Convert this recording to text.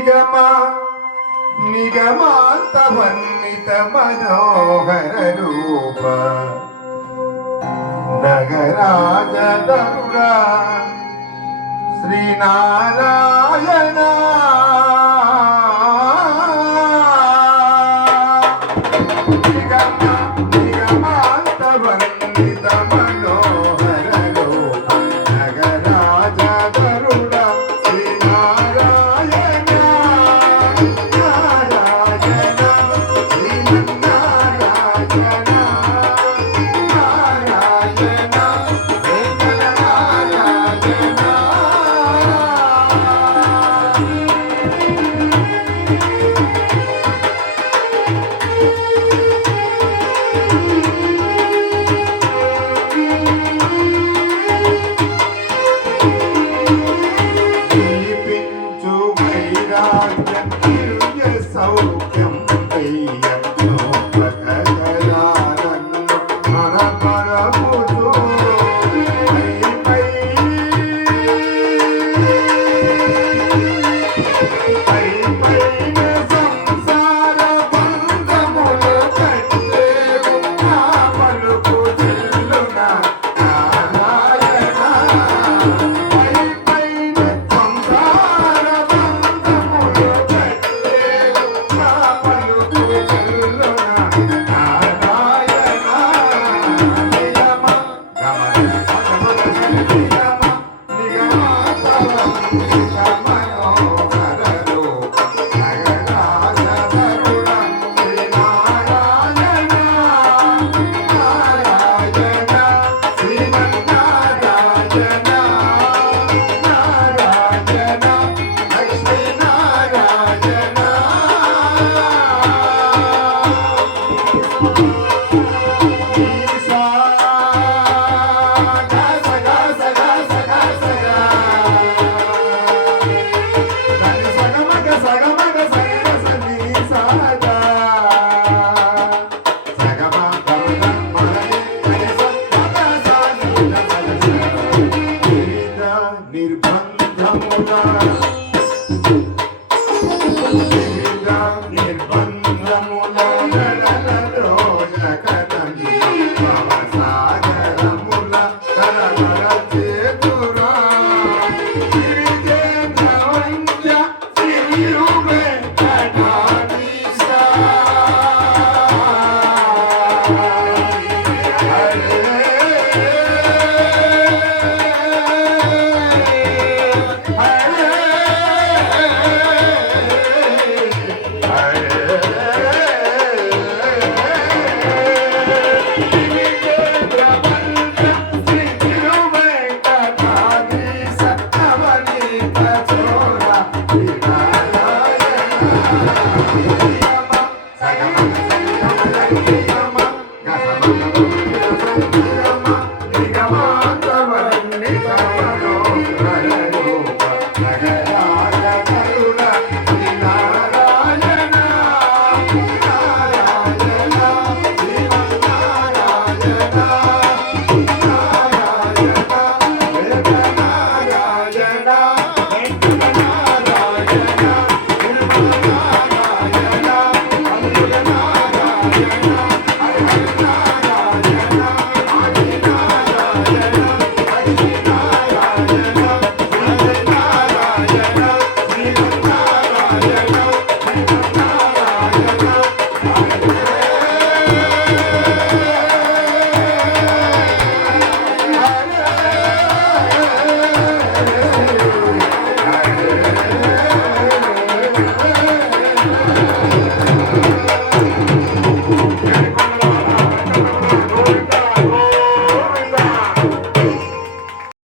నిగమ నిగమాంత వన్నిత Manohara Roopa నగరాజ దరుడా Sri Narayana నిగమ Thank you.